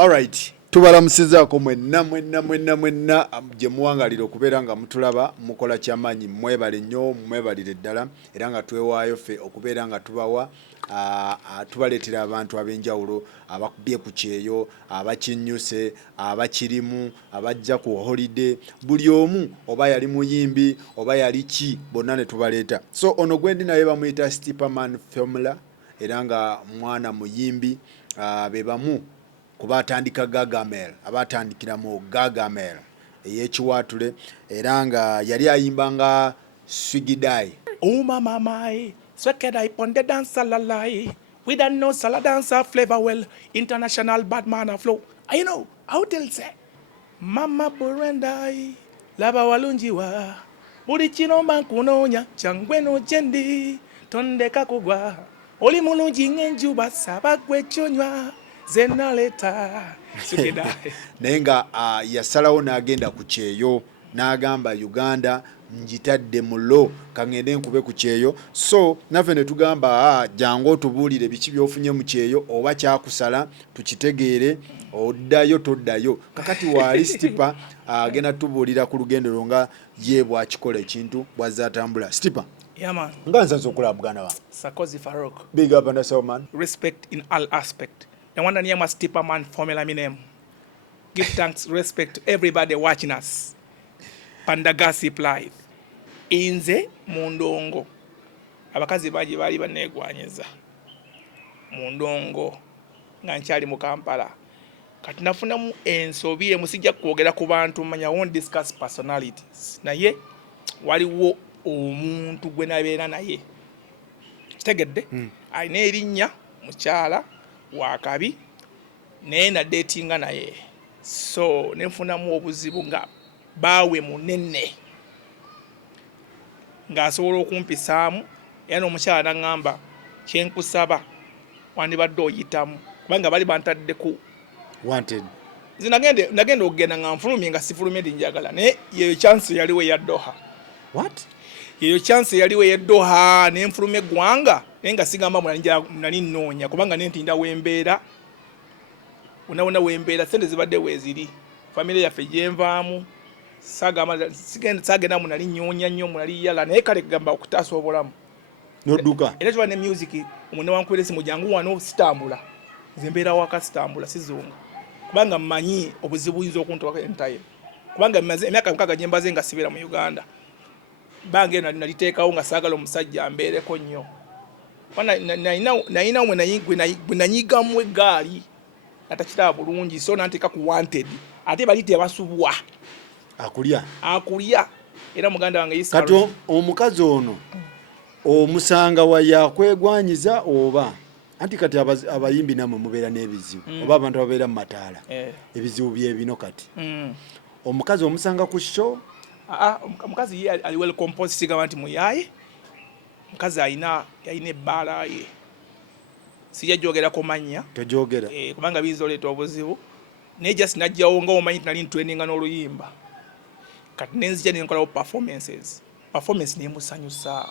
Alright. Tubalamusizaako mwenna gye muwangalira okubeera nga mutulaba mukola kyamaanyi mwebale nnyo mwebalire ddala era nga twewaayo ffe okubeera nga tubawa tubaleetera abantu ab'enjawulo abakubye ku Kyeyo abakinyuse abakirimu abajja ku holiday buli omu oba yali muyimbi oba yali ki bonna ne tubaleeta so ono gwendi naye bamuyita Stiperman formula era nga mwana muyimbi be bamu kuba atandika Gagamel abatandikira mu Gagamel eyekiwatule era nga yali ayimba nga Swigidai mama mai swekeda iponde dancer lalai we don't know sala dancer flavor well international bad man flow you know how tell say mama burendai laba walunjiwa buli kino mankunonya changweno jendi tondeka kugwa oli mulungi ngenjuba sabagwe chonywa zenaleta Swigidai naye nga yasalawo n'agenda ku Kyeyo n'agamba Uganda njitadde mulo kangende nkube ku Kyeyo so naffe ne tugamba jangu otubuulire biki byofunye mu Kyeyo oba kyakusala tukitegeere oddayo toddayo kakati waali Stipa agenda tubuulira ku lugendo lwo nga ye bw'akikola ekintu bw'azza atambula Stipa. Yeah, man. Nga nsanze okulaba buganda wa Sakozi Farouk. Big up and yourself, man. Respect in all aspect. The one that name was Stiperman formula me name. Give thanks, respect to everybody watching us. Panda Gossip Live. Inze mundongo. Abakazi baji bali banegwanyeza. Mundongo. Nga nkyali mu Kampala. Kati nafuna mu ensobi musijja kwogera ku bantu manya won't discuss personalities. Naye waliwo omuntu gwe nabeera naye. Kitegedde? Alina erinnya mukyala wakabi naye na datinga naye so nenfunamu obuzibu nga bawe munene ng'asobola okumpisaamu era n'omukyala n'aŋŋamba kyenkusaba wandibadde oyitamu kubanga bali bantadde ku wanted nze nagenda okugenda nga nfulumye nga sifulumye ndi njagala naye yeyo chance yaliwo eya Doha. What? Yeyo chance yaliwo eya Doha ne nfulumye eggwanga naye nga sigamba nali nnoonya kubanga nentinda wembeera wona wembeera sente zibadde weeziri famire yaffe gyenvaamu sagenda munali nnyonya nnyo munali yala naye kale kugamba okutaasa obulamu Nadduka era tuba ne music omune wankubira esimu jangu wano sitambula nze mbeera waka sitambula sizunga kubanga mmanyi obuzibu buyinza okuntwaka entaye kubanga emyaka 6 gye mbaze nga sibeera mu Uganda bange naliteekawo nga saagala omusajja ambeereko nnyo nayina gwe nanyigamu eggaali natakiraba bulungi so nanteeka ku wanted ate balite basubwa akulya era muganda wange kati omukazi ono omusanga wa yakwegwanyiza oba anti kati abayimbi namwe mubeera n'ebizibu oba abantu ababeera mu mataala ebizibu byebino kati omukazi omusanga ku show omukazi ye ali well composed sigamba nti muyaye mukazi yalina ebbaala ye sijja gyogerako mannya tojogera kubanga biza oleeta obuzibu naye just najjawo nga omanyi nali ntweninga n'oluyimba kati nenzija nenkolawo performance nemusanyusa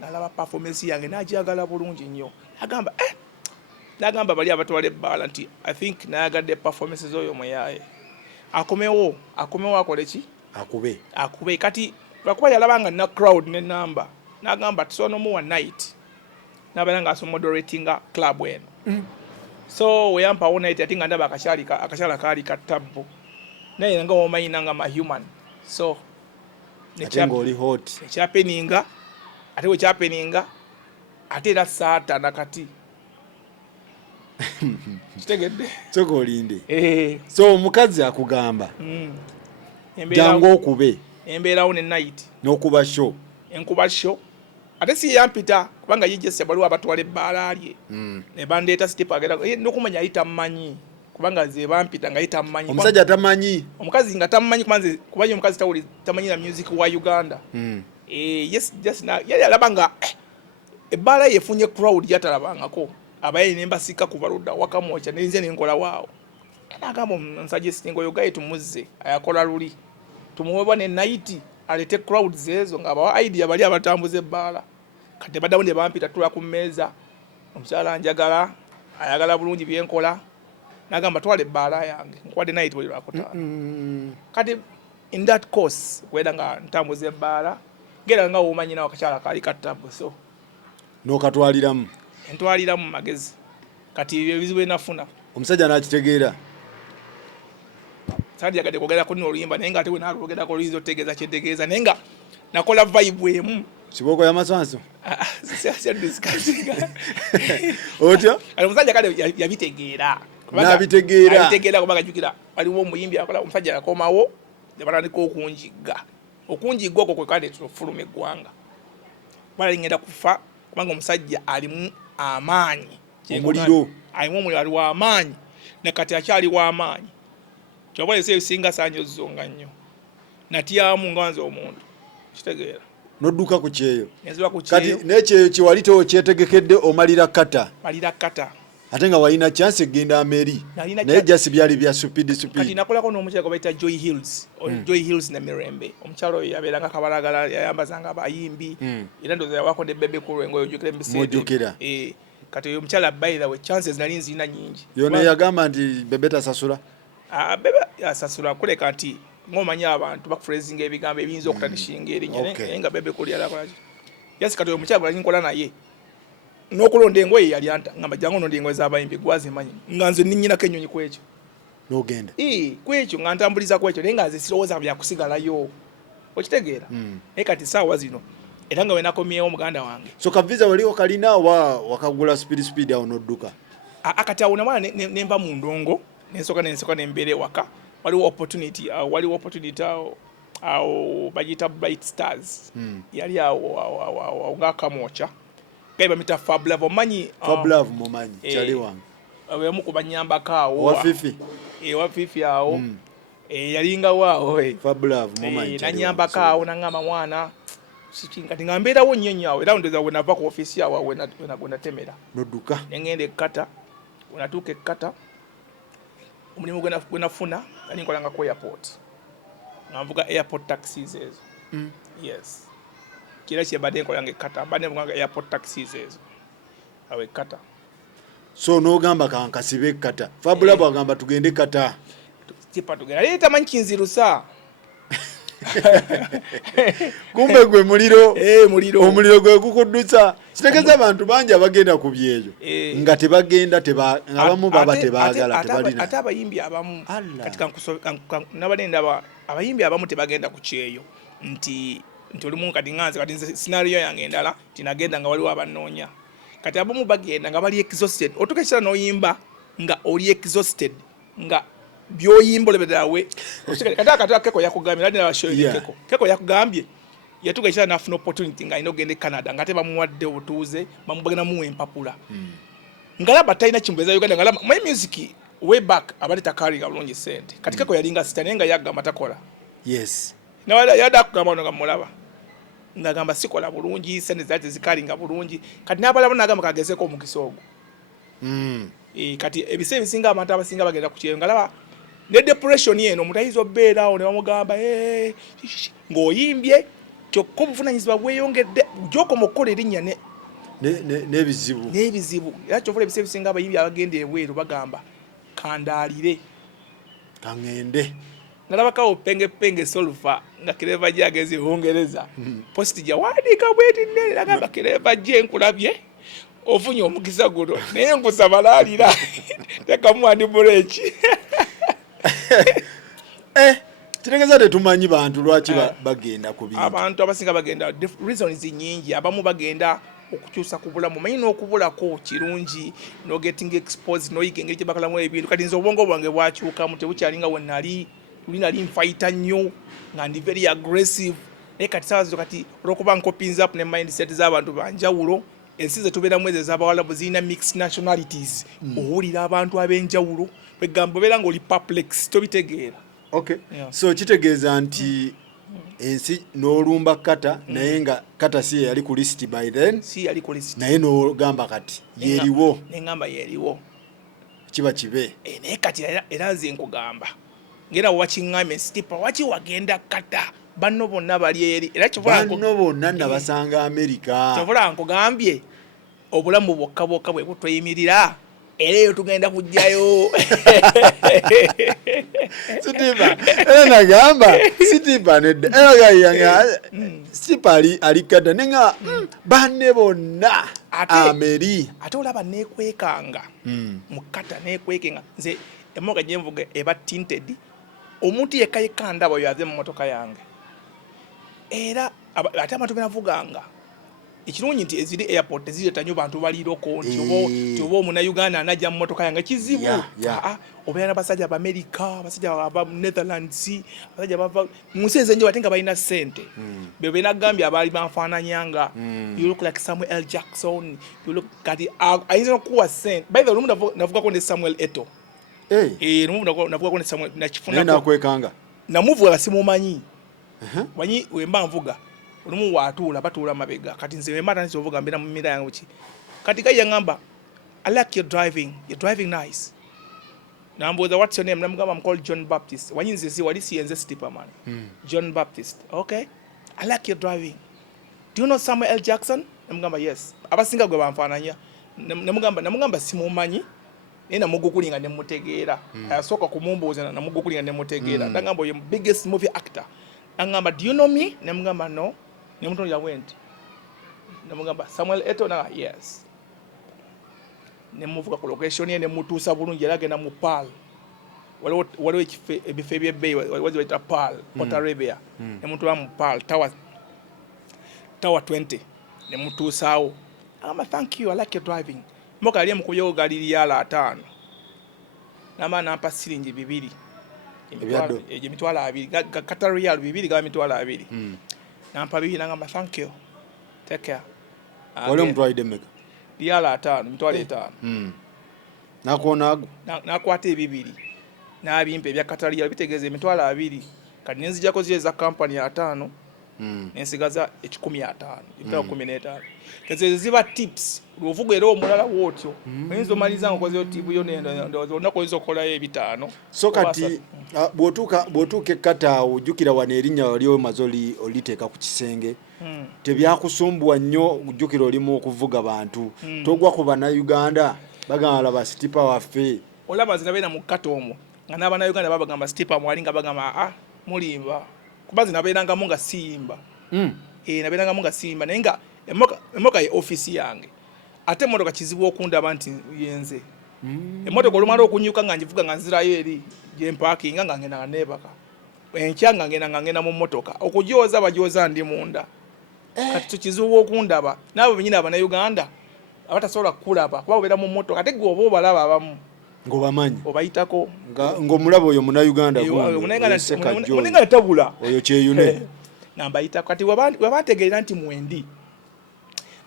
nalaba performance yange najagala bulungi nnyo nagamba bali abatwala ebbaala nti I think nayagadde performances oyo muyaye akomewo akole ki akube kati lwakuba yalabanga na crowd ne number nagamba tusono mu one night nabala nga moderatinga club weno so weyampa one night atinga ndaba akashala kali katabbu naye nga omayina nga ma human so oli hot ekyapeninga ate we kyapeninga ate era saata nakati kitegedde soko olinde so omukazi akugamba jangu okube embeerawo ne night n'okuba show enkuba show ate si yampita kubanga yijese baliwo abatwala ebbaala lye ne bandeeta Stipa agenda n'okumanya yali tammanyi kubanga ze bampita nga yitammanyi omusajja tamanyi omukazi nga tamanyi kubanga omukazi tamanyi na music wa Uganda yes just na yali alabanga ebbaala yefunye crowd yatalabangako abaye nembasika kubaludda wakamocha nenze nenkola wao nagamba nsuggesting oyo gaye tumuzze ayakola luli tumuweba ne night alete crowd zezo nga ba idea bali abatambuze ebbaala kati badamu ne bampita tula ku meza omukyala njagala ayagala bulungi byenkola nagamba twale ebbaala yange nkwade night buli lwakutaano kati in that course kwera nga ntambuza ebbaala ngera nga womanyi nawo akakyala kali kattabu so n'okatwaliramu entwaliramu magezi kati ebyo ebizibu enafuna omusajja n'akitegeera sandiyagadde kwogera ko n'oluyimba naye nga ate we naalwogerako oluyinza otegeeza kyetegeeza naye nga nakola vibe emu kiboko ya masanso otyo omusajja kale yabitegeera n'abitegeera kubanga jjukira waliwo omuyimbi akola omusajja yakomawo ne batandika okunjigga okwo kwe kandi tulufuluma eggwanga bala lingenda kufa kubanga omusajja alimu amaanyi alimu ali w'amaanyi ne kati akyali w'amaanyi kyobola ese ebisinga saanyo zizonga nnyo natyamu nga wanze omuntu kitegeera nodduka ku Kyeyo kati n'ekyeyo kiwali kyetegekedde omalira kata ate nga walina chance egenda ameri naye jasi byali bya kati nakolako n'omukyala gwe bayita Joy Hills ne Mirembe omukyala oyo yabeeranga kabalagala yayambazanga abayimbi era ndowooza yawako ne bebe ku lwengo ojjukira ebiseera kati oyo omukyala by the way chances nali nzirina nyingi yona yagamba nti bebe tasasula bebe yasasula kuleka nti ng'omanyi abantu bakufrezinga ebigambo ebiyinza okutanishinga erinnya naye nga bebe kulyalakolaki yasi kati oyo omukyala gwe nali nkola naye n'okulonda engoye yali anta ngamba jangu ononda engoye z'abayimbi gwazimanyi nga nze ninnyinako ennyonyi ku ekyo n'ogenda ku ekyo nga ntambuliza ku ekyo naye nga nze sirowooza byakusigalayo okitegeera naye kati saawa zino era nga wenakomyewo muganda wange so kaviza waliko kalina wakagula speed awo n'odduka akati awo namala nenva mu ndongo nensooka nembeera ewaka waliwo opportunity awo bagiyita Bright Stars yali awo ng'akamwoca bamita Fab Love omanyi mumanyi kyali wange wemu ku banyambako awo wa fifi awo yalingawo awo Fab Love mumanyi nanyambako awo nangamba mwana kati nga mbeerawo nnyo awo era ndowooza we nava ku ofiisi awo we natemera nodduka nengenda ekkata we natuuka ekkata omulimu gwe nafuna nali nkolanga ku airport nga nvuga airport taxis ezo yes kira kyebadde nkolanga ekkata mbadde nvuganga airport taxis ezo awo ekkata so n'ogamba kankasibe ekkata Fabula bwagamba tugende ekkata tipa tugenda leeta manyi kinzirusa kumbe gwe muliro omuliro gwe gukuddutsa kitegeeza abantu bangi abagenda ku byeyo nga tebagenda abamu baba tebaagala tebalina ate abayimbi abamu kati nabalenda abayimbi abamu tebagenda ku Kyeyo nti olimu kati nganze kati scenario yange endala tinagenda nga waliwo abanoonya kati abamu bagenda nga bali exhausted otuuka ekisala n'oyimba nga oli exhausted nga byoyimba oleberawe kati akati Keko yakugambye nadi nabashoyo Keko yakugambye yatuuka ekisala nafuna opportunity nga alina ogenda e Canada nga ate bamuwadde obutuuze bagenda muwa empapula ngalaba talina kimubeeza Uganda ngalaba my music way back abali takalinga bulungi sente kati Keko yalinga sita naye nga yagamba takola yes yada kugamba ono nga mulaba ngagamba sikola bulungi sente zati zikalinga bulungi kati nabalabo nagamba kagezeko omukisa ogwo kati ebise ebisinga abantu abasinga bagenda ku Kyeyo ngalaba ne depression yeno mutayizo beera awo ne bamugamba ng'oyimbye kyokka obuvunanyizibwa bweyongedde gy'okoma okukola erinnya n'ebizibu era kyovula ebise ebisinga abayimbi abagenda ebweru bagamba kandaalire kaŋŋende nalabakawo penge solfa nga Kireva gye ageze Bungereza posti gyawandiika bweti nnene nagamba Kireva gye nkulabye ofunye omukisa guno naye nkusaba laalira tekamu andi bureki kitegeeza tetumanyi bantu lwaki bagenda ku bintu abantu abasinga bagenda reasons nyingi abamu bagenda okukyusa ku bulamu manyi n'okubulako kirungi no getting exposed noyiga engeri gyebakalamu ebintu kati nze obwongo bwange bwakyukamu tebukyalinga wenali nali nfighter nnyo nga ndi very aggressive naye kati saawa zino kati olwokuba nkopins up ne mindset z'abantu banjawulo ensi ze tubeeramu ezo ez'abawalabu zirina mixed nationalities owulira abantu ab'enjawulo begamba obeera ng'oli perplex tobitegeera so kitegeeza nti ensi n'olumba kata naye nga kata si yali ku list by then naye n'ogamba kati yeeriwo neŋŋamba yeeriwo kiba kibe naye kati era nze nkugamba ngera wakiŋŋamye Stipa waki wagenda kata banno bonna bali eri era banno bonna nabasanga Amerika kyovula nkugambye obulamu bwokka bwe butweyimirira Ereyo tugenda kujjayo. Stipa. Nagamba Stipa nedda. Yanga Stipa ali kata nenga banne bonna ameri. Ate olaba nekwekanga. Mukata nekwekenga. Nze emoga gyenvuga eba tinted. Omuntu yekayika ndaba yaze mu motoka yange. Era ate abantu benavuganga. Ekirungi nti eziri airport ezireta nnyo bantu baliroko nti oba Omunnayuganda anajja mu motoka yange kizibu. Obeera n'abasajja Abamerica, abasajja aba Netherlands, abasajja bava mu nsi ezenjawulo ate nga balina ssente. Be benagambye abaali banfaananyanga. You look like Samuel L. Jackson. You look kati ayinza okuwa ssente. By the way, navugako ne Samuel Eto'o. Navugako ne Samuel nakifunako. Nakwekanga. Namuvuga simumanyi. Wanyi wemba nvuga. Olumu watuula batuula mabega kati nze wemba tanisi ovuga mbera mu mira yangu ki kati kaya ngamba I like your driving, you're driving nice. Nambuza what's your name? Namugamba I'm called John Baptist. Wanyi nze si wali SEYAGALIDDE. John Baptist. Okay, I like your driving. Do you know Samuel L. Jackson? Namugamba yes. Abasinga gwe banfaananya. Namugamba simumanyi nina mugukulinga ne mutegeera. Asooka kumumbuuza na mugukulinga ne mutegeera. Ndagamba ye biggest movie actor. Angamba, do you know me? Namugamba no. Nemutonda went. Namugamba Samuel Eto'o na yes. Nemuvuga ku location ye nemutuusa bulungi era agenda mu Pal. Waliwo ebife by'ebbeeyi waliwo Pal, Port Arabia. Nemutula mu Pal Tower 20. Nemutuusaawo. Angamba thank you, I like your driving. Moka ali mukubyeko gali lyala 5. Nama nampa siringi 2. Emitwalo 2 Qatar riyal 2 gaba mitwalo 2. Nampa 2 nangamba thank you. Take care. Wale mtwaide meka. Riyal 5 mitwalo 5. Nakonago. Nakwata 2. Nabimpe bya Qatar riyal bitegeze emitwalo 2. Kati nenzijako zile za company ya 5. Nensigaza 15. Ibitalo 15. Kaze ziba tips. Luvuga era omulala wotyo. Enzo maliza ngokoze tipu yo ndo nakozo kola ebitano. So kati bwotuka kata ujukira wane erinnya waliyo mazoli oliteeka ku kisenge. Tebyakusumbuwa nnyo ujukira olimu okuvuga abantu. Togwa ku Bannayuganda bagamba ba Stipa waffe. Olaba zinabena mu katomo. Nga n'Abannayuganda babagamba Stipa mwalinga bagamba mulimba. Kubazi nabenanga munga simba. Nabenanga munga simba nenga emoka ye office yange. Ate motoka kizibu okundaba nti yenze. Emotoka olumala okunyuka nga njivuga nga nzirayo eri je parking nga ngena nebaka. Enkyanga ngena mu motoka. Okujooza bajooza ndi munda. Kati tukizibu okundaba. Nabo benyina Abannayuganda abatasobola kulaba kuba obera mu motoka ate gwe oba balaba abamu. Ngobamanyi. Obayitako. Ng'omulabo oyo Munnayuganda gwo. Munenga tabula. Oyo Kyeyune. Nambayita kati wabategeera nti mwendi.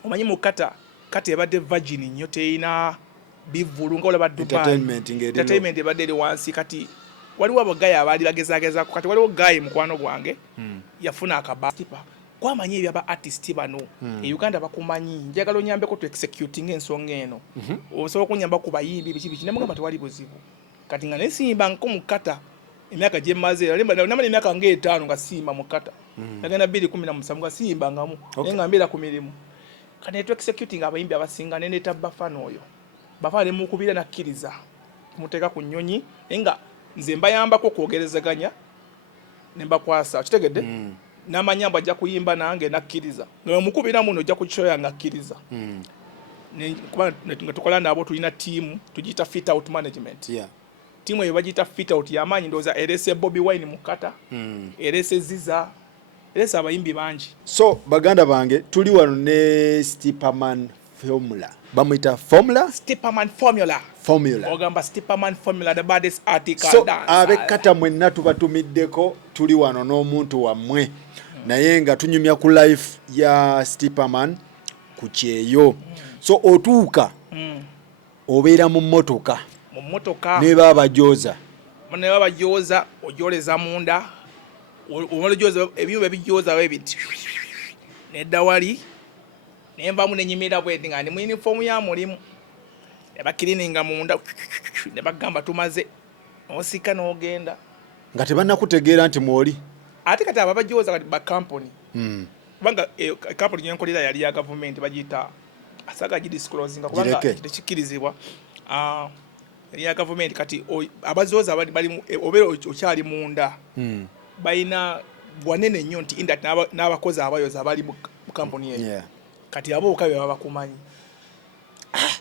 Omanyi mukata kati ebadde virgin nnyo teina bivulu nga olaba Dubai. Entertainment ebadde eri wansi kati waliwo abagaya abaali bagezageza kati waliwo gayi mukwano gwange yafuna akabatipa. Kwamanyi ebyo aba artist bano Uganda bakumanyi njagala onyambeko to executing ensonga eno. Osobola kunyamba ku bayimbi biki nemugamba tewali buzibu. Kati nga nesimba nko mukata emyaka gye maze namanya emyaka nga 5 nga simba mukata. Nagenda 2017 nga simba ngamu nga mbira ku mirimu. Kane to executing abayimbi abasinga neneta Bafano oyo. Bafane mukubira nakkiriza. Muteeka ku nnyonyi enga nze mbayambako kwogerezaganya nemba kwasa kitegedde. Namanyamba ajja kuyimba nange nakkiriza. Nga mukubira muno ajja kukisoya ngakkiriza. Kuba tukola nabo tulina team tujita fit out management. Timu eyo bagita fit out yamanyi ndoza erese Bobby Wine mukata. Erese Ziza. Erese abayimbi banji. So baganda bange tuli wano ne Stiperman formula. Bamuyita formula? Stiperman formula. Ogamba Stiperman formula the baddest article so, dance. So abekata mwenna tubatumiddeko tuli wano n'omuntu wammwe. Naye nga tunyumya ku life ya Stiperman ku Kyeyo. So otuuka obeera mu mmotoka. Ne babajooza. Ne babajooza ojoleza munda. Omalojoza ebyuma bijooza webiti. Nedda wali nemba mu nenyimira bwedi nga ndi mu uniform ya mulimu. Ne bakirininga munda ne bagamba tumaze. Osika n'ogenda. Nga tebannakutegeera nti mwoli. Ate kati ababajooza kati ba company. Kubanga company yenkolera yali ya government bagita asaga disclosing kubanga tekikirizibwa. ya government kati abazoza bali obero okyali munda balina bwanene nnyo nti indat n'abakozi abayoza abali mu kampuni eyo kati abo okabe babakumanyi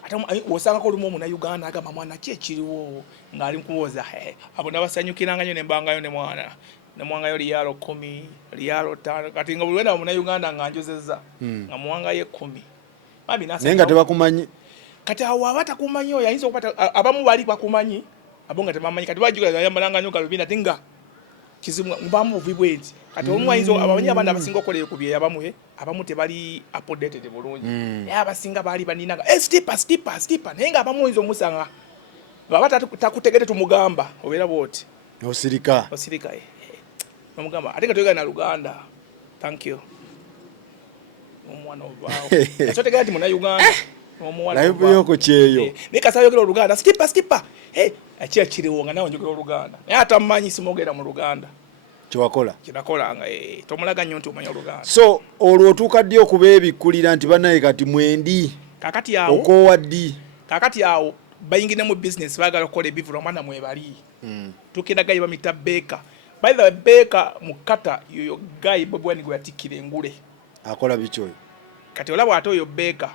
ate osangako olumu Omunnayuganda agamba mwana ki ekiriwo ng'ali mukubuuza abo nabasanyukiranga nnyo ne mbangayo ne mwana namwangayo liyalo 10 liyalo 5 kati nga buli wenda Omunnayuganda nga njozezza nga muwangayo 10 naye nga tebakumanyi kati awo abatakumanyi oyo ayinza okupata abamu bali bakumanyi abo nga tebamanyi kati bajuga yambalanga nnyo galubindi ate nga kizibu mbamu vibwezi kati omu ayinza abamanyi abandi abasinga okukola ekubye abamu tebali updated bulungi abasinga bali baninanga stipa naye nga abamu oyinza omusanga baba takutegete tumugamba obeera bwoti osirika nomugamba ate nga toyogera na Luganda thank you omwana ovaawo ekyo tegera ti Munnayuganda live yoko Kyeyo naye kasayogera Oluganda stipa akia kiriwo nga nawe njogera Oluganda naye atamanyi simogera mu Luganda kyewakola kinakolanga tomulaga nnyo nti omanya Oluganda so olwo otuuka ddi okuba ebikkulira nti banaye kati mwendi kakati awo okoowa ddi kakati awo bayingine mu business baagala okukola ebivula omwana mwebali tukenda gayi bamita beeka by the way beeka mukata yoyo gayi bwani gwe yatikira engule akola bicho kati olaba ate oyo beeka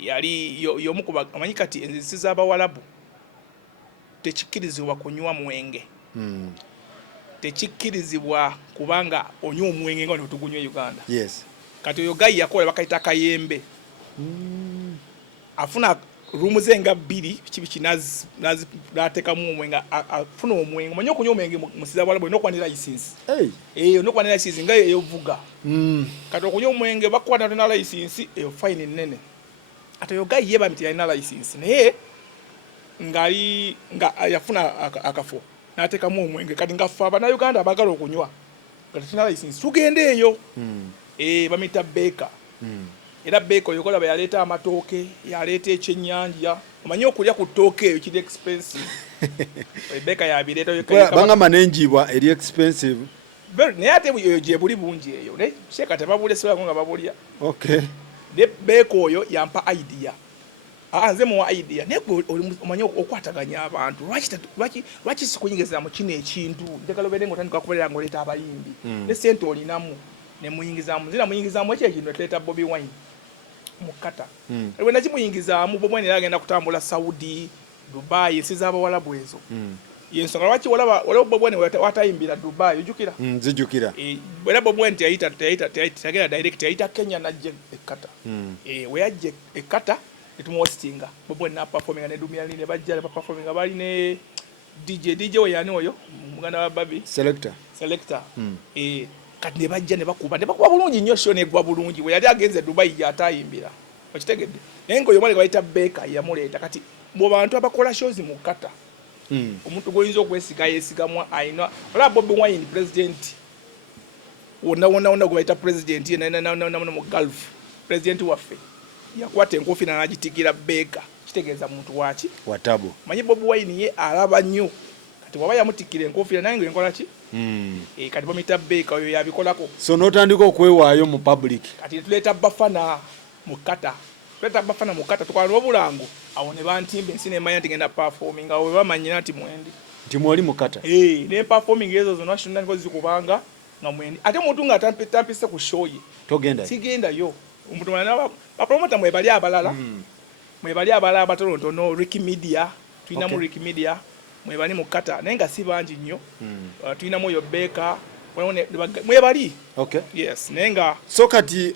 yali yomukuba amanyi kati Anzisiza-Abawalabu tekikirizibwa kunywa mwenge tekikirizibwa kubanga onywa omwenge nga tugunywa Uganda yes kati oyo gayi yakola bakaita kayembe afuna rumu zenga 2 kibi natekamu omwenge afuna omwenge manyi okunywa omwenge Musiza-Abawalabu nokwanira license nokwanira license nga eyovuga kati okunywa omwenge bakwata na license eyo fine nene ate yo gayi yeba miti alina license naye nga yafuna akafo natekamu omwenge kati nga fa Bannayuganda abagala okunywa kati tina license tugende eyo bamita beeka era beeka oyo kola bayaleeta amatooke yaleeta ekyennyanja omanyi okulya ku ttooke eyo kiri expensive beeka yabireeta bangamba n'enjibwa eri expensive naye ate eyo gye buli bungi eyo naye sheeka tebabulya sebako nga babulya okay ne beeka oyo yampa idea nze muwa idea naye omanyi okwataganya abantu lwaki sikuyingiza mu kino ekintu njagala obeere ng'otandika kubeera ng'oleeta abayimbi ne sente olinamu ne muyingizaamu nzira muyingizaamu ekyo ekintu tuleeta Bobi Wine mukata we nakimuyingizaamu Bobi Wine era agenda kutambula Saudi Dubai ensi z'Abawalabu ezo yensonga lwaki olaba Bobi Wine watayimbira Dubai ojjukira nzijjukira era Bobi Wine teyayita direct yayita Kenya najje ekkata we yajje ekkata etumuhostinga Bobi Wine naperforminga ne Dumiali ne bajja baperforminga bali ne DJ we yani oyo muganda wa Babi selector kati ne bajja ne bakuba bulungi nnyo show negwa bulungi we yali agenze Dubai yatayimbira okitegedde naye nga oyo mwale bayita beeka yamuleeta kati mu bantu abakola shows mu kata omuntu goyinza okwesiga yesigamwa ayina olaba Bobi Wine president wonna gwe bayita president mu Gulf president waffe yakwata enkofi n'agitigira beeka kitegeeza muntu waki watabo manyi Bobi Wine ye alaba nnyo kati waba yamutikira enkofi naye nga enkola ki kati bamita beeka oyo yabikolako so n'otandika okwewaayo mu public kati tuleeta bafana mu kata tukola n'obulango awo ne bantimba ensi nemanya nti ngenda performing awo bamanyira nti mwendi nti mwoli mu kata ne performing ezo zonna nako zikubanga nga mwendi ate omuntu nga tampise ku show ye togenda sigendayo omuntu mulala bapromota mwebali abalala abatonotono Ricky Media tulinamu Ricky Media mwebali mu kata naye nga si bangi nnyo tulinamu oyo beeka mwebali yes naye nga so kati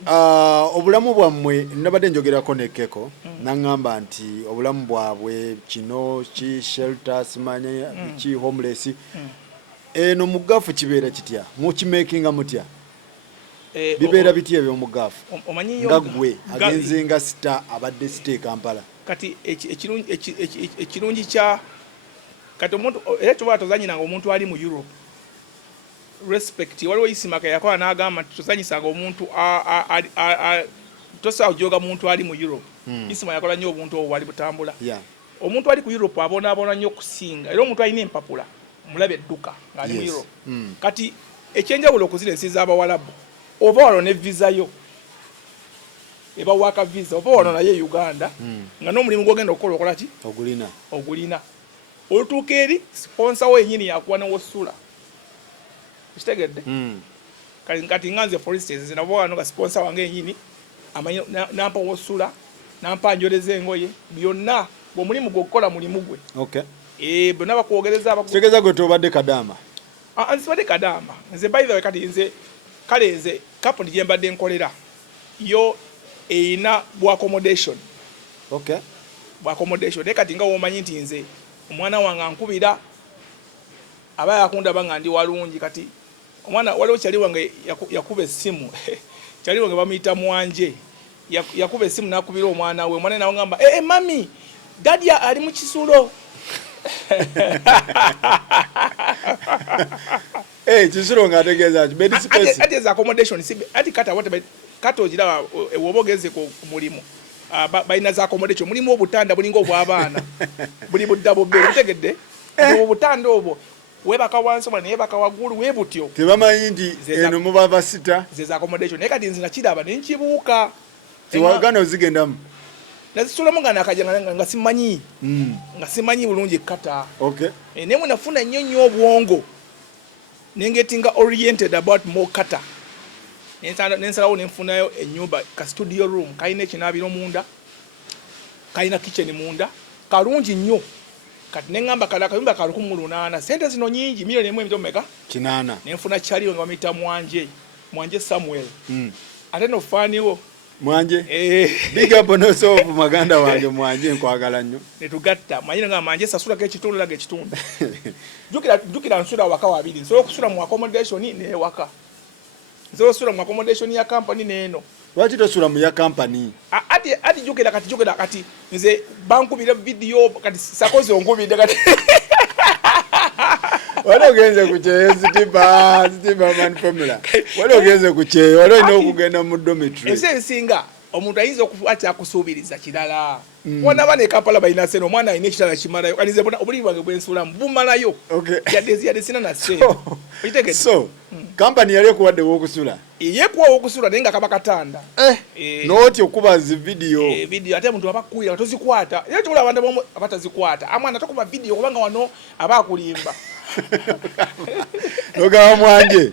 obulamu bwammwe nabadde njogerako nekkeko naŋŋamba nti obulamu bwabwe kino ki shelter simanye ki homeless eno mugafu kibeera kitya mukimakinga mutya bibeera bitya eby'omugaafu nga gwe agenze nga sita abadde sita e Kampala kati ekirungi kya kati omuntu era kyoba tozanyiranga omuntu ali mu Europe respect waliwo Isimaka yakola n'agamba nti tozanyisanga omuntu tosobola kujoga muntu ali mu Europe Isimaka yakola nnyo obuntu obwo bwali butambula omuntu ali ku Europe abonaabona nnyo okusinga era omuntu alina empapula mulabe edduka ng'ali mu Europe kati ekyenjawulo okuzira ensi z'Abawalabu oba walo ne visa yo eba waka visa oba wano naye Uganda nga n'omulimu gwogenda okukola ki ogulina olutuuka eri sponsor we nyini yakuwa n'osula kitegedde kati nganze for instance nabo wano ga sponsor wange yenyini amanyi nampa wosula nampa njoleze engoye byonna omulimu gwokukola mulimu gwe bonna bakwogereza tegeza gwe tobadde kadama nzibadde kadama nze by the way kati nze kale nze company gye mbadde nkolera yo eyina bwa accommodation naye kati nga womanyi nti nze omwana wange ankubira aba yakundaba nga ndi walungi kati omwana waliwo kyali wange yakuba essimu kyali wange bamuyita Mwanje yakuba essimu nakubira omwana we omwana nawe ngamba mami dadi ali mu kisulo kisulo ng'ategeeza ki bed space ati za accommodation ati kata wote kata ogira wobogeze ku mulimu balina za accommodation mulimu obutanda bulinga obw'abaana buli buddabo bbe butegedde obutanda obwo webaka wansi omwana yebaka waggulu webutyo tebamanyi nti eno muba basita ze za accommodation naye kati nze nakiraba ne nkibuuka tiwagana ozigendamu nazisulamu nga nakajanga nga simanyi bulungi kata naye mwe nafuna nnyo obwongo nengetinga oriented about more kata nensalawo nenfunayo ennyumba ka studio room kalina ekinaabiro munda kalina kitchen munda kalungi nnyo kati neŋŋamba kala akayumba ka 1,800 sente zino nyingi milioni emu emito meka 8 nenfuna kyaliwo nga bamuyita Mwanje Samuel ate nofaaniwo Mwanje big up onoso maganda wange Mwanje nkwagala nnyo netugatta manyina nga Mwanje sasulako ekitundu laga ekitundu jukira nsula waka wabiri nsobola okusula mu accommodation newaka nsobola osula mu accommodation ya company neeno lwaki tosula mu ya company ati jukira kati nze bankubira video kati sakozi onkubidde kati wali ogenze ku Kyeyo Stiperman formula wali ogenze ku Kyeyo wali olina okugenda mu dormitory ebisinga omuntu ayinza akusuubiriza kirala wonaba ne Kampala balina sente omwana alina ekitala kimalayo kanize obuliri bwange bwensulamu bumalayo yadde sina na sente so company yali ekuwadde wokusula yekuwa wokusula naye nga kaba katanda noti okuba zi video ate muntu abakuira tozikwata era tula abantu abatazikwata amwana tokuba video kubanga wano abakulimba Nogaba Mwanje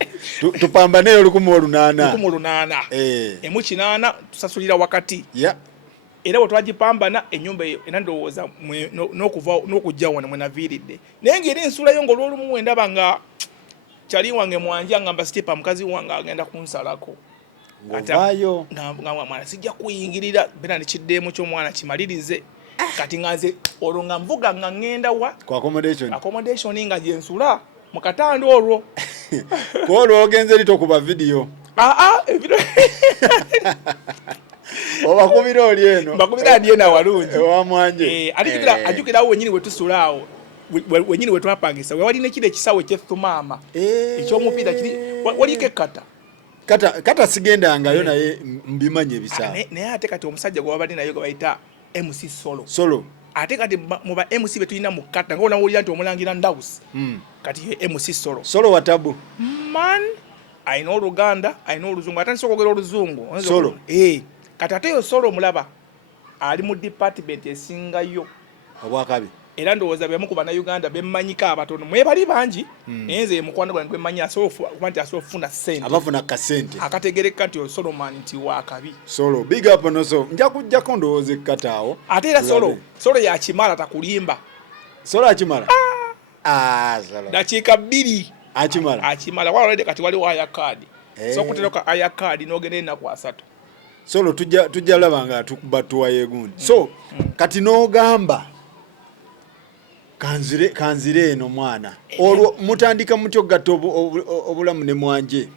tupambaneyo 1,800 emu 8 tusasulira wakati era bwe twagipambana ennyumba eyo era ndowooza n'okujja wano mwe naviiridde naye ngeri ensulayo ng'olwolumu ndaba nga kyali wange Mwanje ngamba Stipa mukazi wange agenda kunsalako ng'ovaayo ngamba mwana sijja kuyingirira beera nekiddeemu ky'omwana kimalirize kati nganze olwo nga nvuga nga ngenda wa ku accommodation nga gyensula mu katanda olwo kwolwo ogenze lito kuba video obakubira oli eno bakubira ndi eno walungi ewa Mwanje ajukirawo wenyini wetusulaawo wenyini wetwapangisa wewalina ekiro ekisawo ekyethumaama ekyomupiira kiri waliko kata sigendangayo naye mbimanye ebisaawa naye ate kati omusajja gwe wabadde nayo gwe bayita MC Solo ate kati mu ba MC betulina mu kata nga onawulira nti omulangira Ndawusi kati ye MC Solo watabu man ayina Oluganda ayina Oluzungu atandise okwogera Oluzungu kati ate yo Solo mulaba ali mu department esingayo obwakabi era ndowooza bemu ku bannayuganda bemmanyika abatono mwebali bangi naye nze mukwano gwange gwemmanyi kuba nti asobola okufuna ssente abafuna kasente akategereka nti Solomon nti wakabi Solo big up noso nja kujjako ndowooza ekkataawo ate era Solo yakimala takulimba Solo akimala Solo dakiika 2 akimala walolede kati waliwo ayakadi so okuteroka ayakadi n'ogenda ennaku 3 Solo tujja laba nga tukuba yegundi so kati n'ogamba kanzire eno mwana olwo mutandika mutyo gato obulamu ne Mwanje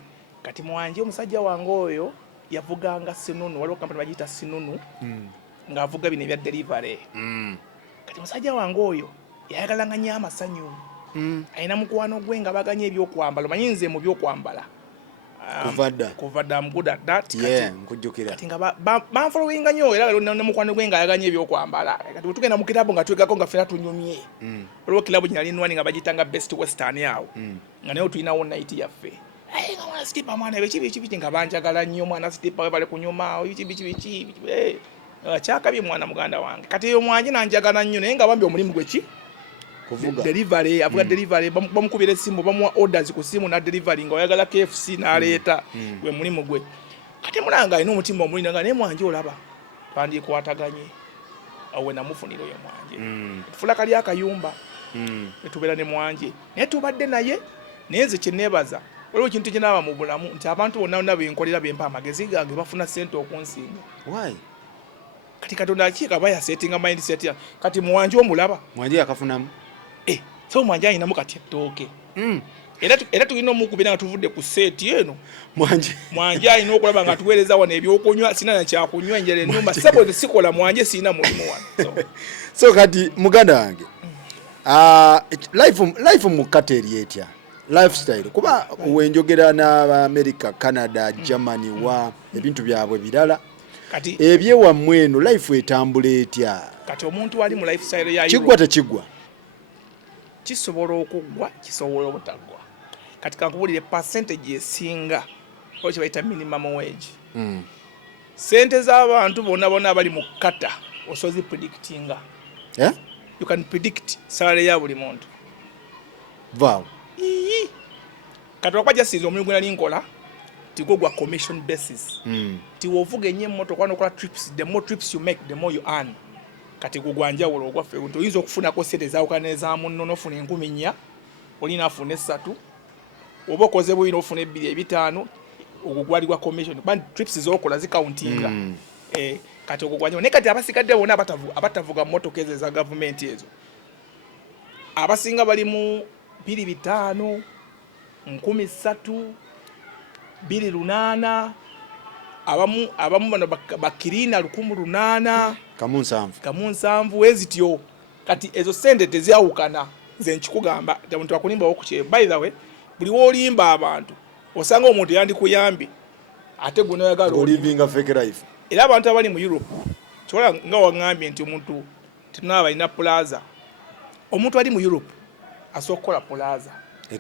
kati Mwanje omusajja wange oyo yavuganga Sinunu waliwo kampani bagiyita Sinunu ng'avuga bino ebya delivery kati omusajja wange oyo yayagalanga nnyo amasanyu ayina mukwano gwe nga baganya ebyokwambala omanyi nze mu byokwambala kuva dda I'm good at that nkujjukira kati nga banfollowinga nnyo era ne mukwano gwe nga ayaganya ebyokwambala kati tugenda mu kirabo nga twegako nga fera tunyumye waliwo kirabo gyali nnwani nga bagiyitanga best western yawo nga nayo tulinawo night yaffe nga mwana Stiperman biki nga banjagala nnyo mwana Stiper we bale kunyuma biki kyakabye mwana muganda wange kati eyo mwanje nanjagala nnyo naye nga bambi omulimu gwe ki kuvuga delivery avuga delivery bamukubira esimu bamuwa orders ku simu na delivery nga oyagala KFC n'aleeta gwe mulimu gwe kati mulanga alina omutima omulina nga naye mwanje olaba twandikwataganye awe namufunira oyo mwanje tufula kali akayumba netubeera ne mwanje naye tubadde naye naye nze kyeneebaza waliwo ekintu kyenaaba mu bulamu nti abantu bonna benkolera bempa amagezi gange bafuna ssente okunsinga kati katonda akiika bayasetinga mindset kati mwanje omulaba mwanje yakafunamu so mwanje ayinamu kati ettooke era tulina omukubira nga tuvudde ku seeti eno mwanje alina okulaba nga tuweereza wano ebyokunywa sina na kyakunywa enjala ennuma sabo sikola mwanje sina mulimu wano so kati muganda wange life mu kateri etya lifestyle kuba wenjogera n'Amerika Canada Germany wa ebintu byabwe birala kati ebyewammwe eno life etambula etya kati omuntu ali mu lifestyle ya kigwa tekigwa kisobola okugwa kisobola obutaggwa kati kankubulire percentage esinga oyo kye bayita minimum wage sente z'abantu bonna abali mu kata osozi predictinga you can predict salary ya buli muntu vaawo kati wakwaja sinze omulimu gwe nali nkola tigogwa commission basis tiwovuga ennyo emmotoka nokola trips the more trips you make the more you earn kati gugwanjawulo ogwaffe nti oyinza okufunako sente zaawukana eza munno n'ofuna 10,000 olina afuna 3 oba okoze bwino ofuna 2,500 ogugwalibwa commission kuba trips z'okola zikauntinga kati ogugwanjawulo naye kati abasigadde bonna abatavuga mmotoka ezo eza gavumenti ezo abasinga bali mu 2,500 13 2,800 abamu bano bakirina 1,800 kamunsanvu ezityo kati ezo sente tezyawukana nze nkikugamba omuntu akulimbawo ku kye by the way buli wolimba abantu osanga omuntu yandikuyambi ate guno yagala olivinga fake life era abantu abali mu Europe kyola nga wangambye nti omuntu tunaba balina plaza omuntu ali mu Europe asokola plaza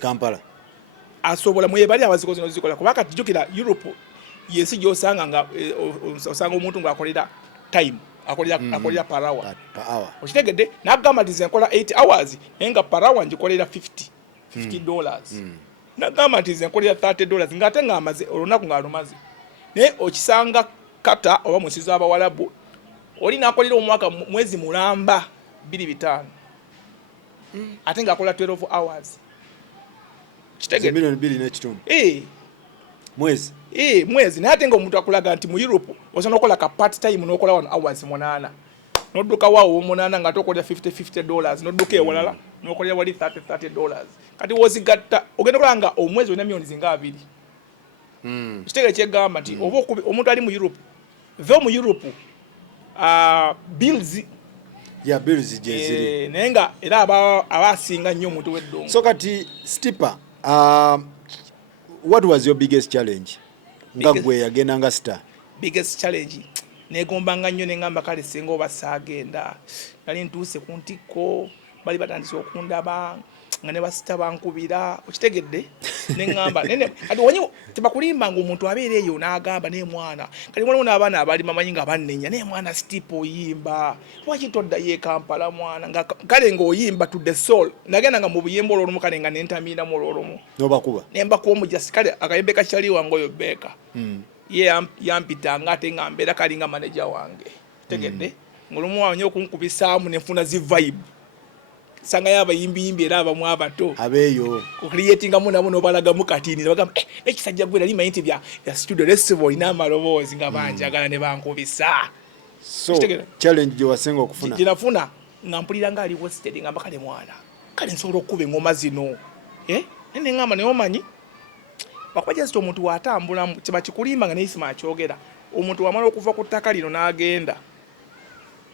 Kampala asobola mwebali abazikozi nozikola kuba kati jukira Europe yesi gyosanga nga osanga omuntu ng'akolera time akolera per hour okitegedde n'agamba nti nkola 8 hours naye nga per hour ngikolera $50 n'agamba nti nkolera $30 ng'ate ng'amaze olunaku ng'alumaze naye okisanga kata oba musizo abawalabu oli n'akolera omwaka mwezi mulamba 2,500 ate ng'akola 12 hours kitegedde $2,200 mwezi mwezi naye ate nga omuntu akulaga nti mu Europe osobola okola ka part time n'okola 1 hours 8 n'odduka waawo 8 nga tokolera $50 n'odduka ewalala n'okolera wali $30 kati wozigatta ogenda okola nga omwezi olina millions nga 2 kitege kyegamba nti oba omuntu ali mu Europe ve mu Europe bills jeziri naye nga era abasinga nnyo omuntu w'eddongo so kati Stiper what was your biggest challenge nga gwe yagenda nga star biggest challenge negombanga nnyo nengamba kale senga oba saagenda nali ntuuse ku ntikko bali batandise okundaba nga ne basita bankubira okitegedde nengamba nene kati wonyi tebakulimbanga omuntu abeera eyo n'agamba naye mwana kati waliwo n'abaana abali mamanyi nga bannenya naye mwana Stiper oyimba lwaki toddayo e Kampala mwana nga kale ng'oyimba to the soul nagenda nga mu buyimba olwolumu kale nga nentamiiramu olwolumu nobakuba nembakuba omujasi kale akayembe kakyali wange oyo Beka ye yampitanga ate nga mbeera kali nga manager wange tegedde ng'olumu wanye okunkubisaamu nenfuna zi vibe sanga yaba yimbi era abamu abato abeyo creatingamu nabo nobalagamu katini bagamba ekisajja gwera lima inti bya studio festival ina amaloboozi nga banjagala ne bankubisa so challenge gye wasenga okufuna ginafuna nga mpulira nga ali wasted nga mbakale mwana kale nsobola okuba engoma zino nene ngamba naye omanyi bakwaja zito omuntu watambula kiba kikulimba nga neisima akyogera omuntu wamala okuva ku ttaka lino n'agenda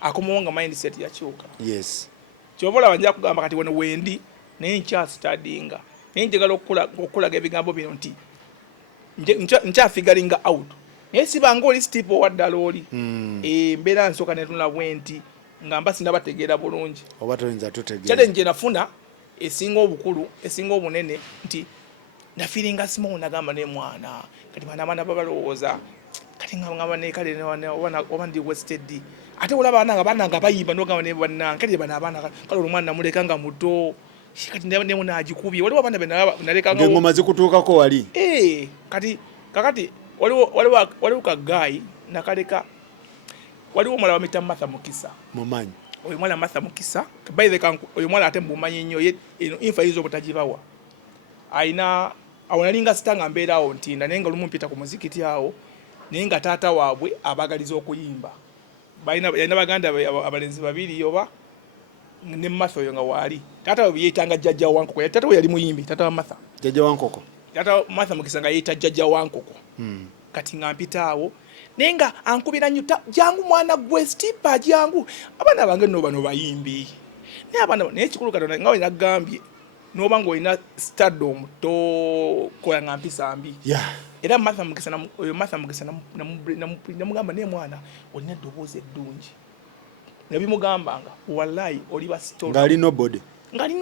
akomawo nga mindset yakyuka yes kyobola banja kugamba kati wano wendi naye nkyastudinga naye njagala okulaga ebigambo bino nti nkyafiguring out naye sibanga oli Stiper waddala oli mbeera nsooka netuna bwenti nga mba sinnabategeera bulungi oba toyinza tutegeera challenge nafuna esinga obukulu esinga obunene nti na feelinga small nagamba ne mwana kati bana babalowooza kati ngamba ne kale wana ndi wasted ate olaba bana nga bayimba nogamba ne bana kati bana kale omwana namuleka nga muto kati ne muna agikubye waliwo abana benaleka nga ngoma zikutuukako wali kati kakati waliwo ka guy nakaleka waliwo omwana bamita Martha Mukisa mumanyi oyo mwana Martha Mukisa by the way oyo mwana ate mbumanyi nnyo infa yizo obutagibawa aina awonalinga sitanga mbeerawo ntinda naye nga lumu mpita ku muzikiti awo naye nga taata waabwe abagaliza okuyimba yalina baganda abalenzi babiri oba ne Martha oyo nga waali taata we yeetanga jjajja wankoko taata we yali muyimbi taata wa Martha jjajja wankoko taata Martha Mukisa nga yeeta jjajja wankoko kati nga mpita awo naye nga ankubira nnyo jangu mwana gwe Stipa jangu abaana bange nno bano bayimbi naye abaana naye kikulu Katonda nga we nagambye noba ng'olina stardom tokola nga mpisa mbi era Martha Mukisa namugamba naye mwana olina eddoboozi eddungi nabimugambanga wallahi oli basito ng'alina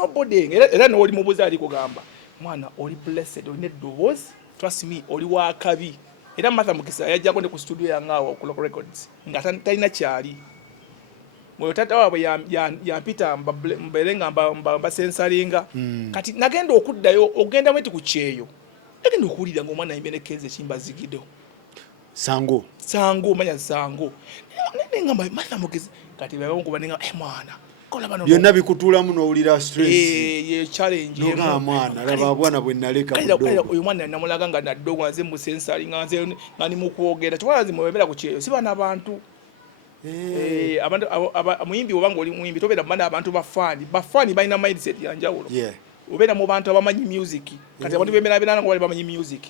obode era n'oli mubuzi ali kugamba mwana oli blessed olina eddoboozi trust me oli wakabi era Martha Mukisa yajjako ne ku studio yange awo ku local records nga talina kyali mwe tata waabwe yampita mbeere nga basensalinga kati nagenda okuddayo ogenda mweti ku Kyeyo nagenda okuwulira ng'omwana ayimbe ne Kenzo Kimbazigido sango manya sango nengamba Martha Mukisa kati babankuba nenga mwana kola bano byonna bikutuulamu n'owulira stress ye challenge noga mwana laba abwana bwe naleka oyo mwana namulaga nga naddogo nze musensalinga nze nga ni mukwogera twazi mwebera ku Kyeyo si bana abantu abantu muyimbi obanga oli muyimbi tobeera bana abantu bafani balina mindset yanjawulo obeera mu bantu abamanyi music kati abantu bemera nga bali bamanyi music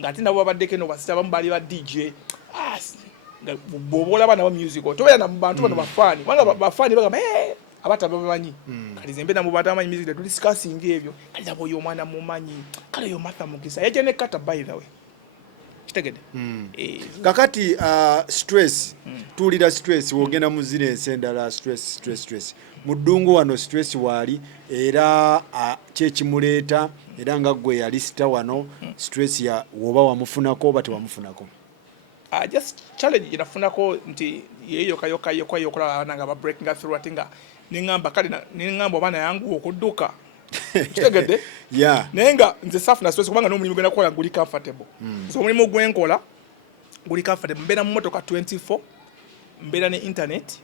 ngate nabo babaddeko eno basita bamu bali ba DJ nga bobola bana ba music tobeera na bantu bano bafani banga bafani bagamba abata bamanyi kati zembe na mu bantu abamanyi music tuli discussing ebyo kati abo yo mwana mumanyi kale yo Martha Mukisa yaje ne kata by the way kitegede kakati stress tulira stress wogenda muzire ensendala stress muddungu wano stress wali era kyekimuleta era nga gwe yali sita wano stress ya woba wamufunako oba tewamufunako just challenge inafunako nti yeyo kayo kola abana nga ba breaking through atinga ningamba kali ningamba bana yangu okudduka kitegede nenga nze safu na stress kubanga n'omulimu genda kola guli comfortable so omulimu gwenkola guli comfortable mbera mu motoka 24 mbera ne internet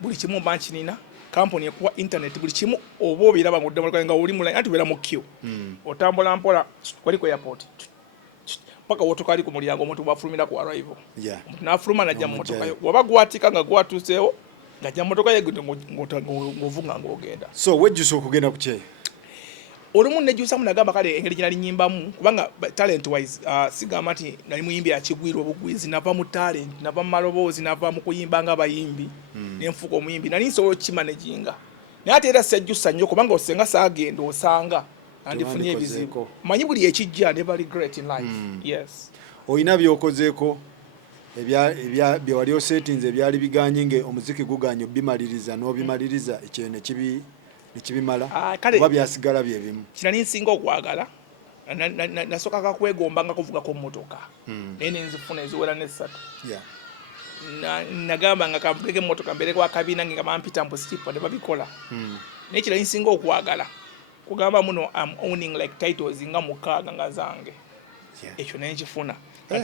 buli kimu banchi nina company ekuwa internet buli kimu obo biraba ngoddamula nga oli mulai anti bera mu queue otambula mpola kwali ku airport paka wotoka ali ku mulyango omuntu bafulumira ku arrival omuntu nafuluma najja mu motoka yo waba gwatika nga gwatuseewo ngajja mu motoka ye ngovunga ngogenda so wejjusa okugenda ku Kyeyo olumu nejjusa munagamba kale engeri ginali nyimbamu kubanga talent wise sigamba nti nali muyimbi akigwirwa obugwizi nava mu talent nava mu maloboozi nava mu kuyimba nga bayimbi nenfuka omuyimbi nali nsobola okimanaginga naye ate era sejjusa nnyo kubanga osenga saagenda osanga andifunye ebizibu manyi buli ekijja never regret in life yes oyina byokozeeko ebya wali osetinze ebyali biganye nge omuziki guganye obimaliriza n'obimaliriza ekyo nekibimala oba byasigala bye bimu kinali nsinga okwagala nasoka kakwegomba nga kuvuga ku mmotoka naye nenzifuna eziwera n'essatu nagamba nga kamvugeko emmotoka mbere kwa kabiina nga bampita mbu Stipa ne babikola naye kinali nsinga okwagala kugamba muno I'm owning like titles nga mukaaga nga zange ekyo naye nkifuna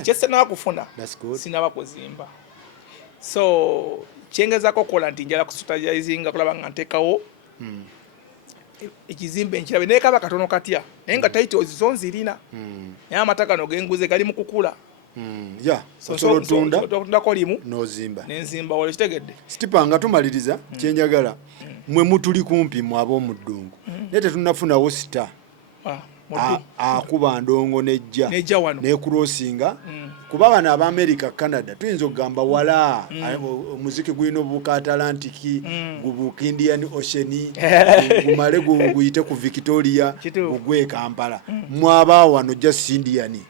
kyese nakufuna sinaba kuzimba so kyengezako kola nti njala kusutajizinga kulaba nga ntekawo ekizimbe nkirabe naye kaba katono katya naye nga titles zonzirina naye amataka no genguze gali mu kukula otundako limu nozimba nenzimba wale kitegedde Stipa nga tumaliriza kyenjagala mwe mutuli kumpi mu ab'omuddungu naye tetunnafunawo sita akuba ndongo nejja nekuroosinga kuba bano America Canada tuyinza okugamba wala omuziki gulina obuuka Atlantiki gubuuka Indian Ocean gumale guyite ku Victoria gugwe Kampala mwaba wano just Indian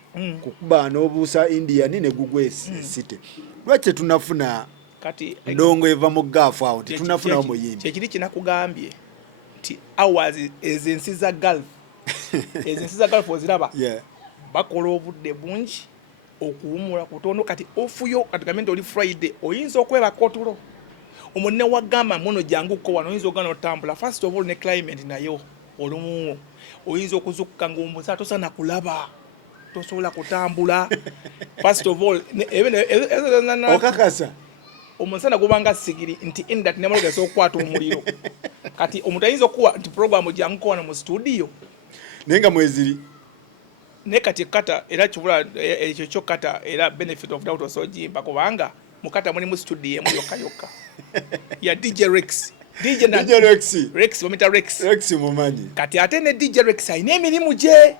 kukuba n'obuusa Indian ne gugwe city lwaki tunafuna kati ndongo eva mu gafu awo tunafuna omuyimbi kyekiri kinakugambye nti hours ezensi za Gulf oziraba bakola obudde bungi okuwumula kutono kati ofuyo kati gamenti oli Friday oyinza okweba kotulo omunne wagamba muno jangu ko wano oyinza ogana otambula first of all ne climate nayo olumu oyinza okuzukka ng'omusa tosana kulaba tosobola kutambula first of all okakasa omusana gubanga sigiri nti indat nemologesa okukwata omuliro kati omuntu ayinza okuwa nti programu jangu ko wano mu studio nenga mweziri ne kati kata era kibula ekyo kyokata era benefit of doubt osojimba kubanga mukata muli mu studio emu yokka ya DJ Rex Rex wamita Rex mumanyi kati ate ne DJ Rex ayina emirimu gye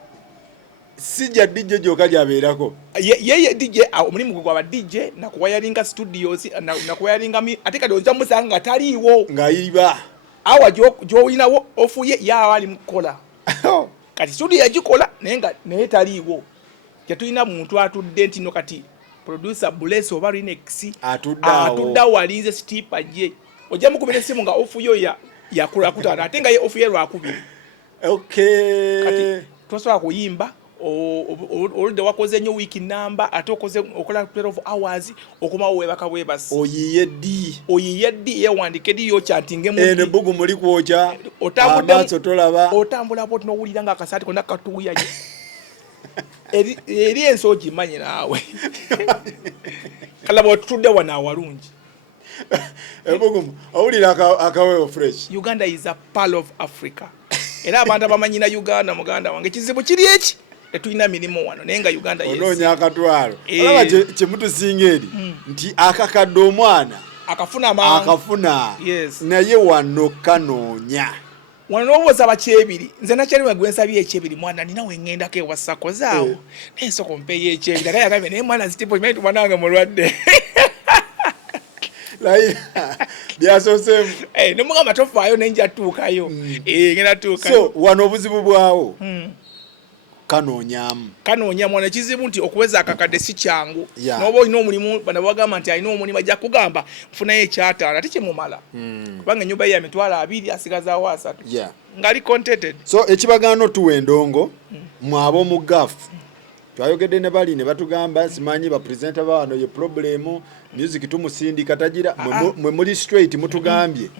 sijja DJ joka jabeerako ye DJ omulimu gwa ba DJ na kuwayalinga studios na kuwayalinga ate kati oza musanga taliiwo ng'ayiba awa gy'olinawo ofuye yaaba ali mukola kati studio yagikola naye taliiwo kyatulina muntu atudde nti no kati producer Bless oba Rinex atuddawo alinze stipa gye ojja mukubira essimu nga ofuyo yakutana ate nga ye ofuye lwakubiri kati tosobola kuyimba oludde wakoze nnyo week number ate okola 12 hours okumawo webaka bwebasi oyiye ddi yewandike ddi yokyantinge ene bugu muli kwokya amaaso tolaba otambula po tunowulira nga akasaati konna katuuya eri ensi ogimanye naawe kalaba otutudde wana awalungi ebugumu awulira akawewo fresh Uganda is a pearl of Africa era abantu abamanyina Uganda muganda wange kizibu kiri eki tetulina mirimu wano naye nga Uganda onoonya akatwalo olaba kyemutusinga eri nti akakadde omwana akafuna naye wano kanoonya wano n'obuuza bakyebiri nze nakyaliwe gwensabye ekyebiri mwana nina weng'endako ewa sako zaawo naye nsoko mpeyo ekyebiri aga yagambye naye mwana zitipo kimanyi tumanange mulwadde byasoseemu nemugamba tofaayo nenja tuukayo ngenda tuukayo so wano obuzibu bwawo kanoonya mwana ekizibu nti okuweza akakadde si kyangu n'oba olina omulimu bana bagamba nti alina omulimu ajja kugamba nfunayo ekyataano ate kyemumala kubanga ennyumba ye ya mitwalo 2 asigazaawo 3 ng'ali contented so ekibagaano tuwa endongo mwabo mu gafu twayogedde ne bali ne batugamba simanyi bapresenta ba wano ye problemu music tumusindika tagira mwe muli straight mutugambye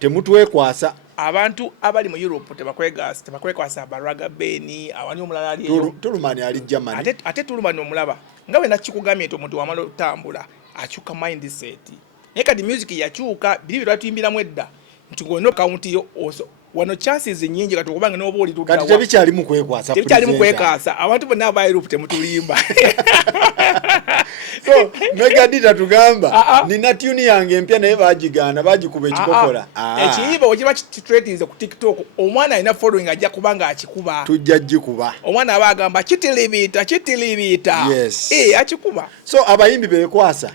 temutwekwasa abantu abali mu Europe tebakwekwasa baraga beni awani omulala ali tulumani ali Germany ate tulumani omulaba nga bwe nakikugambye nti omuntu wamala otambula akyuka mindset naye kati music yakyuka biri twatuyimbiramu edda nti ng'olina akawunti yo wano chances nyingi kati okubanga n'oba oli tuddawa kati tebikyali mu kwekwasa abantu bonna aba Europe temutulimba so Megadita tugamba nina tune yange empya naye bagigaana bagikuba ekikokola ekiyiba okiba kitretinze ku TikTok omwana alina following ajja kubanga akikuba tujja gikuba omwana aba agamba kitilibita akikuba so abayimbi bekwasa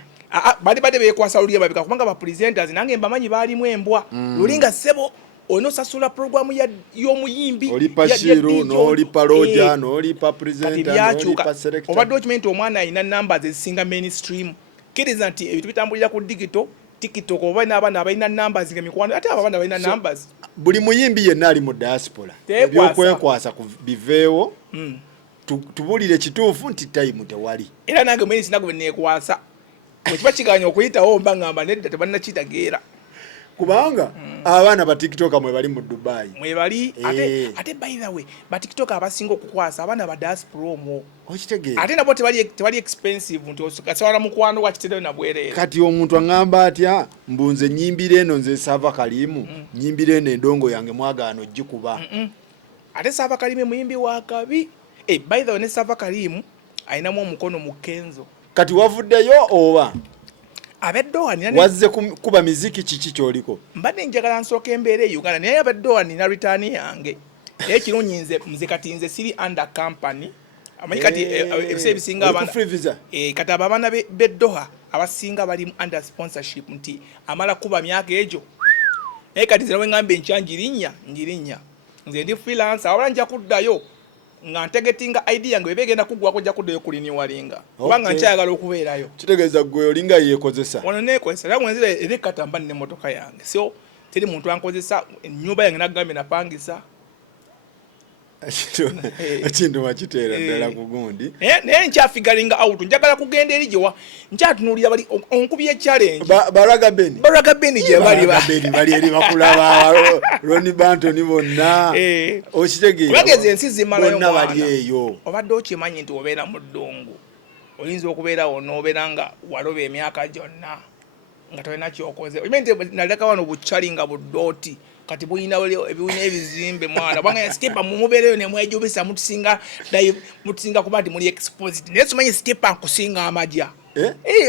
bade bekwasa luli ababika kubanga ba presenters nange mbamanyi baalimu embwa lulinga sebo ono sasula programu y'omuyimbi oli pashiru n'oli paroja n'oli pa presenter n'oli pa selector oba document omwana alina numbers ezisinga mainstream kiriza nti ebintu bitambulira ku digital TikTok oba n'abaana abalina numbers ng'emikwano ate abaana balina numbers buli muyimbi yenna ali mu diaspora ebyokwekwasa ku biveewo tubulire kituufu nti time tewali era nange mwini sinaku benekwasa bwekiba kiganya okuyitawo mba ngamba nedda tebannakitegeera kubanga abaana ba TikTok mwe bali mu Dubai mwe bali ate by the way ba TikTok abasinga okukwasa abaana ba diaspora omwo okitegeera ate nabo tebali expensive nti osasawala mukwano gwa kitendo na bwerere kati omuntu angamba atya mbunze nyimbire eno nze Sava Kalimu nyimbire eno endongo yange mwagaano gikuba ate Sava Kalimu muyimbi wa kabi by the way ne Sava Kalimu ayinamu omukono mu Kenzo kati wavuddeyo oba abeddoa nina wazze kuba miziki kiki kyoliko mbadde njagala nsooka embeera e Uganda naye abeddoa nina return yange naye kirungi nze kati nze siri under company amanyi kati ebise ebisinga abaana kati abaana beddoa abasinga bali under sponsorship nti amala kuba myaka egyo naye kati zirawe ngambe nkyanjirinya nze ndi freelance awala nja kuddayo nga ntegetinga idea yange ebegenda kugwako nja kuddayo kuliniwalinga kubanga nkyayagala okubeerayo kitegeeza gwe olinga yeekozesa wano neekozesa era mwenzira eri katamba n'emmotoka yange so teri muntu ankozesa ennyumba yange nagambye napangisa Ekintu wakiteera ddala ku gundi. Naye nkyafigaling out njagala kugenda eri gyewa nkyatunuulira bali onkubye challenge. Baraga Beni gye bali bali eri bakulaba Ronnie Banton bonna. Okitegeera. Bageze ensi zimalayo bonna bali eyo. Obadde okimanyi nti obeera mu ddungu. Oyinza okubeera onoobeera nga waloba emyaka gyonna nga tolina kyokoze. Omanyi nti naleka wano bukyali nga buddooti. Kati bulina ebiwunya ebizimbe mwana banga stepa mumubereyo ne mwejubisa mutusinga kuba nti muli exposed naye simanyi stepa nkusinga amajja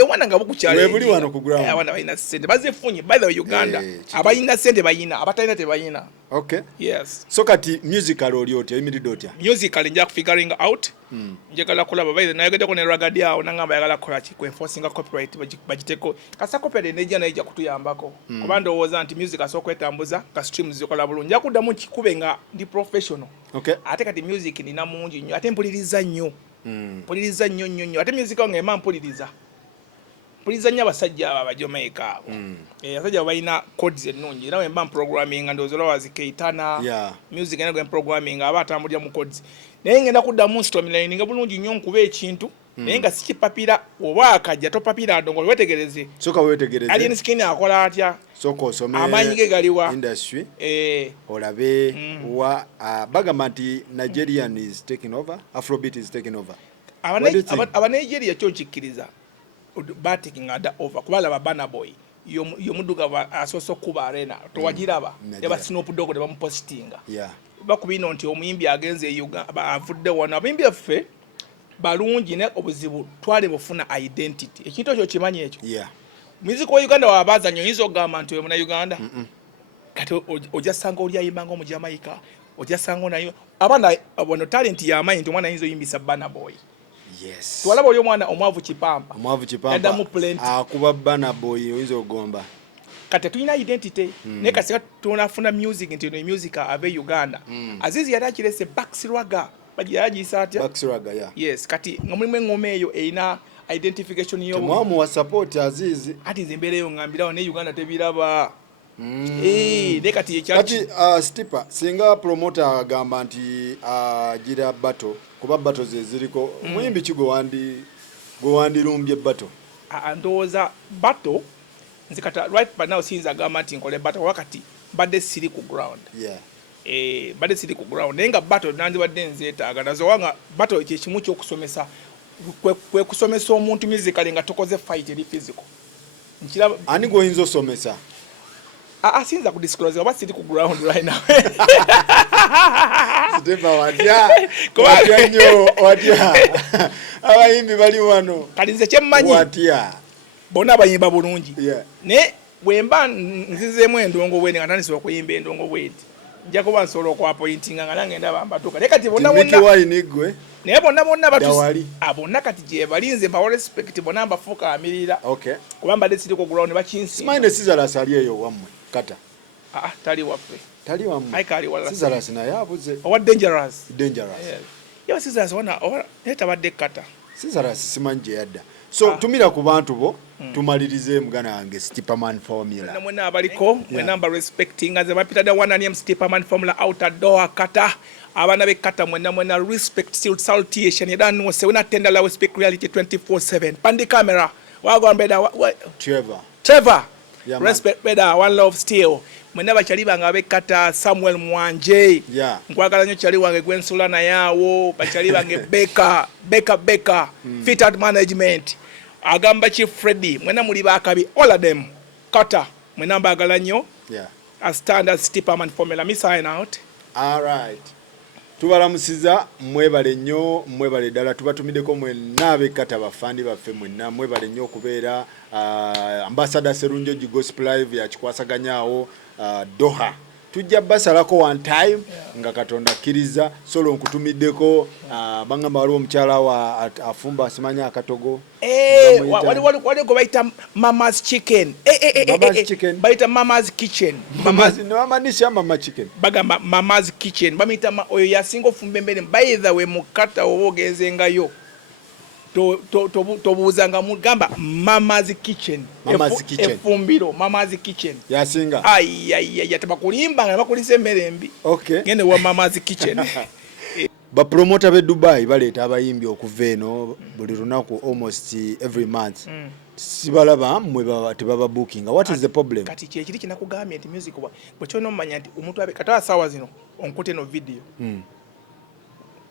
omwana nga bukukyala we buli wano ku ground abana balina sente bazifunye by the way Uganda abalina sente bayina abatalina tebayina. Okay, yes. So kati musical oli otya imiridde otya? Musical nja figuring out njagala kulaba by the nayogedeko ne ragadi awo nangamba yagala kukola ki ku enforcing copyright bagiteko kasa copyright nejja naija kutuyambako kuba ndowooza nti music asokwetambuza ka streams zikola bulungi nja kuddamu kikube nga ndi professional. Okay. Ate kati music nina mungi nnyo ate mpuliriza nnyo mpuliriza nnyo ate music wange ema mpuliriza nnyo abasajja aba Jamaica abo abasajja balina codes ennungi era wemba programming ndowooza lwazi Keitana music ena gwe programming aba atambulira mu codes naye ngenda kuddamu storyline nga bulungi nnyo nkuba ekintu naye nga sikipapira oba akajja topapira ndongo wetegereze soka wetegereze alien skin akola atya soko some amanyi ge galiwa industry olabe wa bagamba nti Nigerian is taking over, Afrobeat is taking over. aba Nigeria kyo kikkiriza bating ada over kubala babana boy yo muduga asoso kuba arena towagiraba yaba Snoop Dogg de bamupostinga bakubino nti omuyimbi agenze Uganda avudde wana abimbi affe balungi ne obuzibu twale bufuna identity ekintu ekyo kimanyi ekyo music wa Uganda wabaza nnyo yizo gamba nti muna Uganda kati ojasanga oli ayimanga mu Jamaica ojasanga nayo abana abono talent ya manyi nti mwana yizo yimbisa Bana Boy. Yes. Twalaba oli omwana omwavu kipampa yadamu plenty akuba Bana Boy oyinza ogomba kati tulina identity ne kasika tunafuna music nti no music ave Uganda Azizi yali akirese Backswagger bagiyagisa atya Backswagger yes kati ngamulimu engoma eyo eina identification yo mwamu wa support Azizi ati zimbereyo ngambirawo ne Uganda tebiraba ne kati kati Stipa singa promoter agamba nti gira battle kuba battle ze ziriko muyimbi kigo wandi lumbye battle ndowooza battle nzikata right but now sinza agamba nti nkole battle wakati badde siri ku ground badde siri ku ground naye nga battle nanzi badde nzeetaaga nazo wanga battle kyekimu ky'okusomesa kwe kusomesa omuntu musically nga tokoze fight eri physical nkiraba ani goyinza osomesa sinza ku disclose aba siri ku ground right now Stipa watya nyo watya abayimbi bali wano kali nze kyemmanyi watya bona bayimba bulungi ne bwemba nzizeemu endongo bwene nga tandise okuyimba endongo bweti nja kuba nsobola okwapointinga nga nange ndaba mbatuuka naye kati bonna naye bonna bonna kati gye balinze mbawa respect bonna mbafuuka amirira kuba mbadde siri ku ground bakinsimanyi Sizalas ali eyo wammwe kata tali waffe tali wammwe kali wala Sizalas naye abuze owa dangerous yo Sizalas wana naye tabadde kata Sizalas simanyi gye yadda so tumira ku bantu bo tumalirize mugana wange Stiperman formula mwena abaliko mwena mba respecting as bapita da one name Stiperman formula outer door kata abana be kata mwena respect salutation yadan no se wena tenda la speak reality 24/7 pandi camera wago ambeda Trevor respect beda one love still mwena bachali banga be kata Samuel Mwanje nkwagala nnyo chali wange Gwensula yawo bachali bange Beka fit out management agamba Chief Freddy mwena muli bakabi all of them kata mwena mbagala nnyo a standard Stiperman formula me sign out. All right. Tubalamusiza mwebale nnyo mwebale ddala tubatumiddeko mwenna abekata bafandi baffe mwenna mwebale nnyo okubeera ambassador Serunjoji Gospel Live yakikwasaganyaawo Doha tujja basalako one time nga Katonda akkiriza solo nkutumiddeko bangamba waliwo omukyala wa afumba simanya akatogo wali go baita Mama's Chicken baita Mama's Kitchen Mama's Mama Chicken bagamba Mama's Kitchen bamita oyo yasinga ofumba emmere by the way mukata obogezengayo tobuuzanga mugamba Mama's Kitchen efumbiro Mama's Kitchen yasinga ayayaya tabakulimba nga bakulisa emmere embi ngende wa Mama's Kitchen ba promoter be Dubai baleeta abayimbi okuva eno buli lunaku almost every month sibalaba mwe baba tebaba booking. What is the problem? Kati kiri kinakugambye nti music bwe kyona omanya nti omuntu abe kata sawa zino onkute no video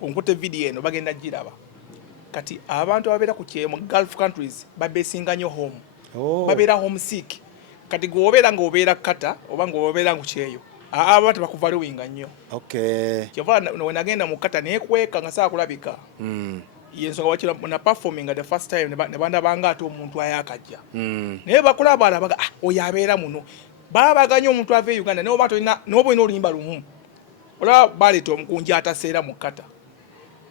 onkute video eno bagenda giraba kati abantu ababeera ku Kyeyo mu Gulf countries babesinga nnyo home babeera homesick kati gwobeera nga obeera kata oba nga obeera ku Kyeyo abantu bakuvaluwinga nnyo. Okay. Kyova nagenda mu kata nekweka nga saa kulabika yensonga wakira na performing at the first time ne banda banga ate omuntu ayakajja naye bakulaba alabaga oyo abeera muno babaganya omuntu ave Uganda naye oba tolina n'oba olina oluyimba lumu olaba baleeta omukunja ataseera mu kata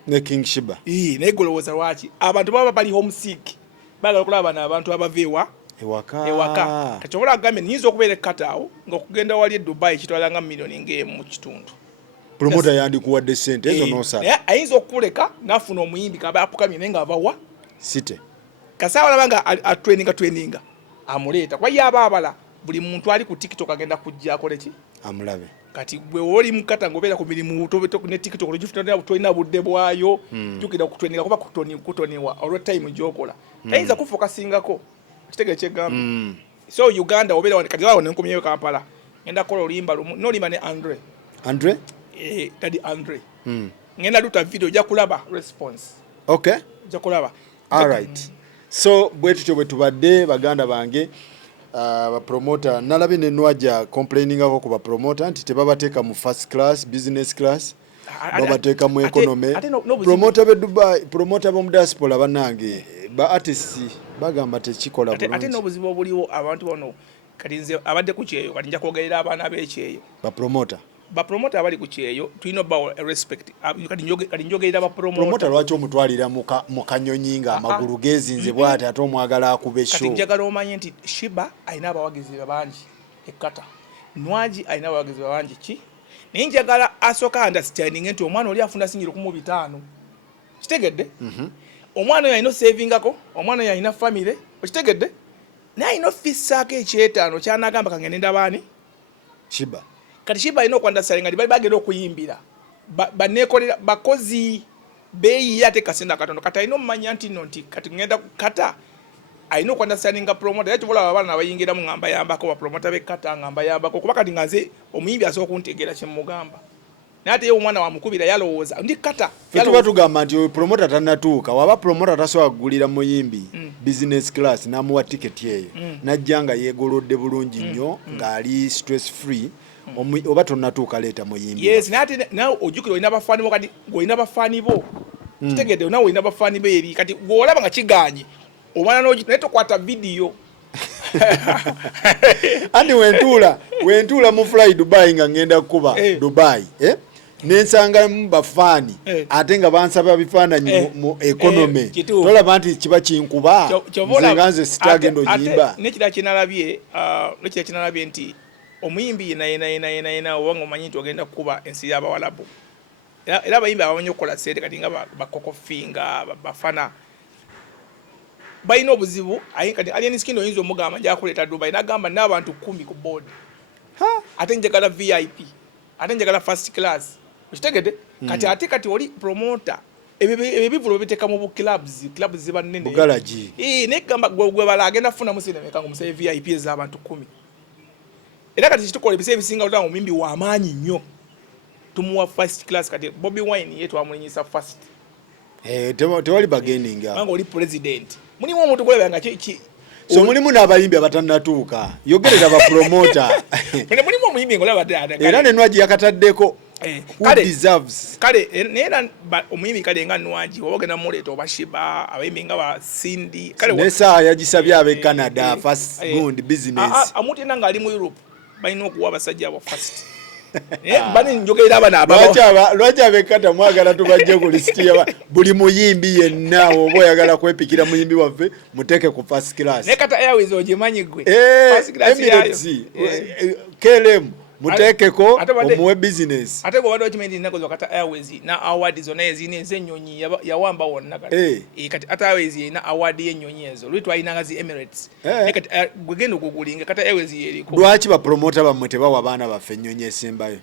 ne King Shiba naye golowooza lwaki abantu baba bali homesick bagala okulaba n'abantu abaveewa ewaka kati obola agambye niyinza okubeera ekkata awo ng'okugenda wali e Dubai kitwala nga miliyoni ng'emu mu kitundu promoter yandikuwadde ssente ezo n'osala naye ayinza okuleka n'afuna omuyimbi kaba apukamye naye ng'ava site kasaawa laba nga atraininga amuleeta kwa yaba abala buli muntu ali ku TikTok agenda kujja akole ki amulabe kati gwe oli mukata ngobeera ku mirimu ne TikTok olujufuna tolina budde bwayo jukira kutraininga kuba kutoniwa olwo time gyokola tayinza kufokasingako kitege kyegamba so Uganda obeera kati wawo nenkomyeyo Kampala ngenda kola oluyimba n'oluyimba ne Andre tadi Andre ngenda luta video ja kulaba response okay ja kulaba all right so bwetutyo bwe tubadde baganda bange ba promoter nalabe ne nwaja complaining ako ku ba promoter nti tebabateeka mu first class business class babateeka mu economy promoter be Dubai promoter bo mu diaspora banange ba artists bagamba tekikola bulungi ate n'obuzibu obuliwo abantu bano kati nze abadde ku Kyeyo kati nja kwogerera abaana b'Ekyeyo ba promoter abali ku Kyeyo tulina obba respect kati njogerera ba promoter lwaki omutwalira mu kanyonyi nga amagulu gezinze bw'ati ate omwagala akube show kati njagala omanye nti Shiba alina abawagizi bangi ekkata Nwaji alina abawagizi bangi ki naye njagala asooka understanding nti omwana oli afuna sinjiro ku 5 kitegedde omwana oyo alina savingako omwana oyo alina family okitegedde naye alina offisaako ekyetaano kyanagamba kangenda baani Shiba kati Shiba alina okwandasalinga bali bagenda okuyimbira banekolera bakozi beeyiya ate kasenda katono kati alina omumanya nti nno nti kati ngenda kata alina okwandasalinga promoter yaki bola abaana abayingira mu ngamba yambako ba promoter bekata ngamba yambako kuba kati ngaze omuyimbi asooka kuntegeera kyemugamba naye ate omwana wamukubira yalowooza ndi kata tuba tugamba nti promoter tannatuuka waba promoter tasobola kugulira muyimbi business class n'amuwa ticket eyo najja nga yeegolodde bulungi nnyo ng'ali stress free oba tonnatuuka leeta muyimbi yes naye ate nawe ojjukira olina abafaani bo kati ng'olina abafaani bo kitegedde nawe olina abafaani bo eri kati gw'olaba nga kiganye omwana naye tokwata vidiyo andi wentuula mu fly Dubai nga ngenda kukuba Dubai nensanga mu bafaani ate nga bansaba bifaananyi mu economy tolaba nti kiba kinkuba nze nga nze sitagenda oyimba nekira kinalabye nti omuyimbi yena oba nga omanyi nti ogenda kukuba ensi y'Abawalabu era abayimbi abamanyi okukola sente kati nga bakokofinga bafana balina obuzibu kati Alien Skin oyinza omugamba njakuleeta Dubai nagamba n'abantu 10 ku board ate njagala VIP ate njagala first class okitegedde kati oli promoter ebivulo biteeka mu clubs ziba nnene bugalaji naye gamba gwe bala agenda funa musinema kangu musaye VIP ez'abantu 10 era kati kitukola ebiseera ebisinga olaba omuyimbi w'amaanyi nnyo tumuwa first class kati Bobby Wine ye twamulinyisa first tewali bargaining nga oli president mulimu omuntu kulaba nga so mulimu n'abayimbi abatannatuuka yogerera ba promoter mulimu omuyimbi ngolaba era ne Nwaji yakataddeko kale neera omuyimbi kale nga Nwaji oba ogenda muleeta oba Shiba abayimbi nga ba Cindy nesaa yagisabye ab'e Canada fast good business amutenda ng'ali mu Europe balina okuwa abasajja abo first bani njogerera abana ababo lwaki abekata mwagala tubajje ku list ya buli muyimbi yenna oba oyagala kwepikira muyimbi waffe muteeke ku first class ne kata airways ogimanyi gwe first class KLM muteekeko omuwe business ate gwe document nako kata airways na award zona ezine ezenyonyi yawamba wonna kati kati ata airways ina award y'ennyonyi ezo lwitu ayina ngazi Emirates kati gwe gendo kugulinga kata airways yeriko lwaki ba promoter bamwe tebawa abaana baffe ennyonyi esembayo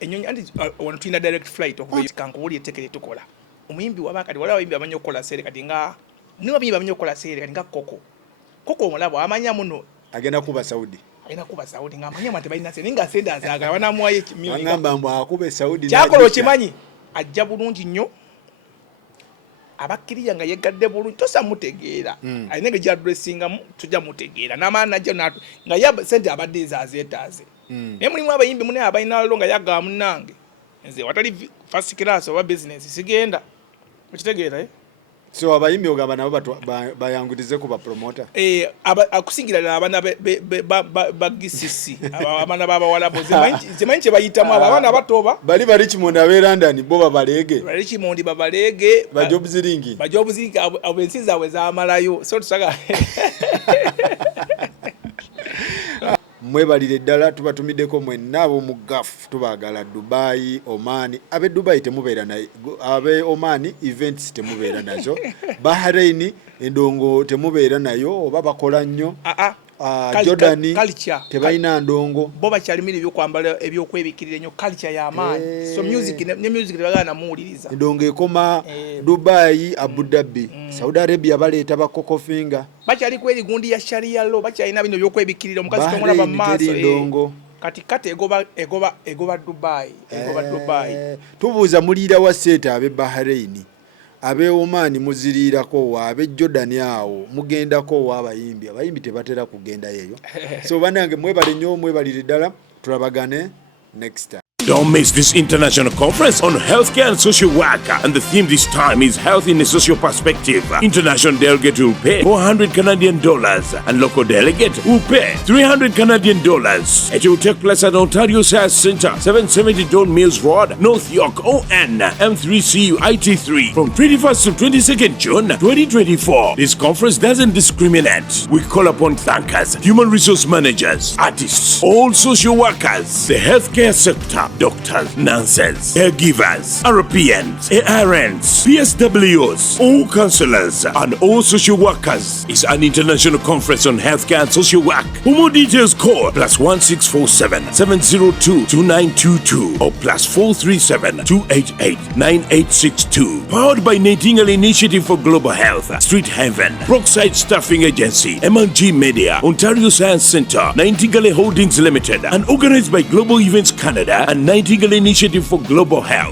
ennyonyi anti wano tulina direct flight okuva kankubuli ettekere tukola omuyimbi waba kati waliwo abayimbi amanyi okukola seere kati nga niwo abayimbi amanyi okukola seere kati nga koko omulabo amanya muno agenda kuba Saudi ayina kuba Saudi nga amanya mante balina seere nga sente azaagala banamuwayo ekimyonyi ngamba mbu akube Saudi kyakola okimanyi ajja bulungi nnyo abakkiriza nga yegadde bulungi tosa mutegeera alina nga gyadressingamu tujja mutegeera n'amaana najja nga ye sente abadde ezaazeetaaze naye mulimu abayimbi mune abalina lalo nga yagaba munnange nze watali first class oba business sigenda okitegeera so abayimbi ogamba nabo bayangurize ku bapromota akusingira ddala abaana bagisisi abaana b'abawalabo zemanyi kye bayitamu abo abaana abatoba bali Richmond ab'e London bo babaleege Richmond babaleege bajobuziringi abo ensi zaabwe zaamalayo so tusaga mwebalire ddala tubatumiddeko mwenna ab'omu Gulf tubaagala Dubai, Oman. Ab'e Dubai temubeera naye, ab'e Oman events temubeera nazo, Bahrain endongo temubeera nayo oba bakola nnyo. Jordan tebalina ndongo bo bakyalimira ebyokwambala ebyokwebikirira nnyo culture y'amaanyi so music ne music tebagala namuwuliriza endongo ekoma Dubai, Abu Dhabi, Saudi Arabia baleeta bakokofinga bakyali kweri gundi ya sharia law bakyalina bino ebyokwebikirira omukazi tomulaba mu maaso kati egoba Dubai tubuuza muliira wa seeta ab'e Bahrain abe Oman muziriirako wa abe Jordan awo mugendako wa abayimbi tebatera kugenda yeyo so banange mwebale nnyo mwebalire ddala tulabagane next time. Don't miss this international conference on healthcare and social work. And the theme this time is health in a social perspective. International delegate will pay $400 Canadian and local delegate will pay $300 Canadian. It will take place at Ontario Science Centre, 770 Don Mills Road, North York, ON, M3CU IT3 from 21st to 22nd June 2024. This conference doesn't discriminate. We call upon thinkers, human resource managers, artists, all social workers, the healthcare sector, doctors, nurses, caregivers, RPNs, ARNs, PSWs, all counselors, and all social workers. It's an international conference on healthcare and social work. For more details, call +1647 702 2922 or +437 288 9862. Powered by Nightingale Initiative for Global Health, Street Haven, Brookside Staffing Agency, MLG Media, Ontario Science Centre, Nightingale Holdings Limited, and organized by Global Events Canada and Nightingale Initiative for Global Health.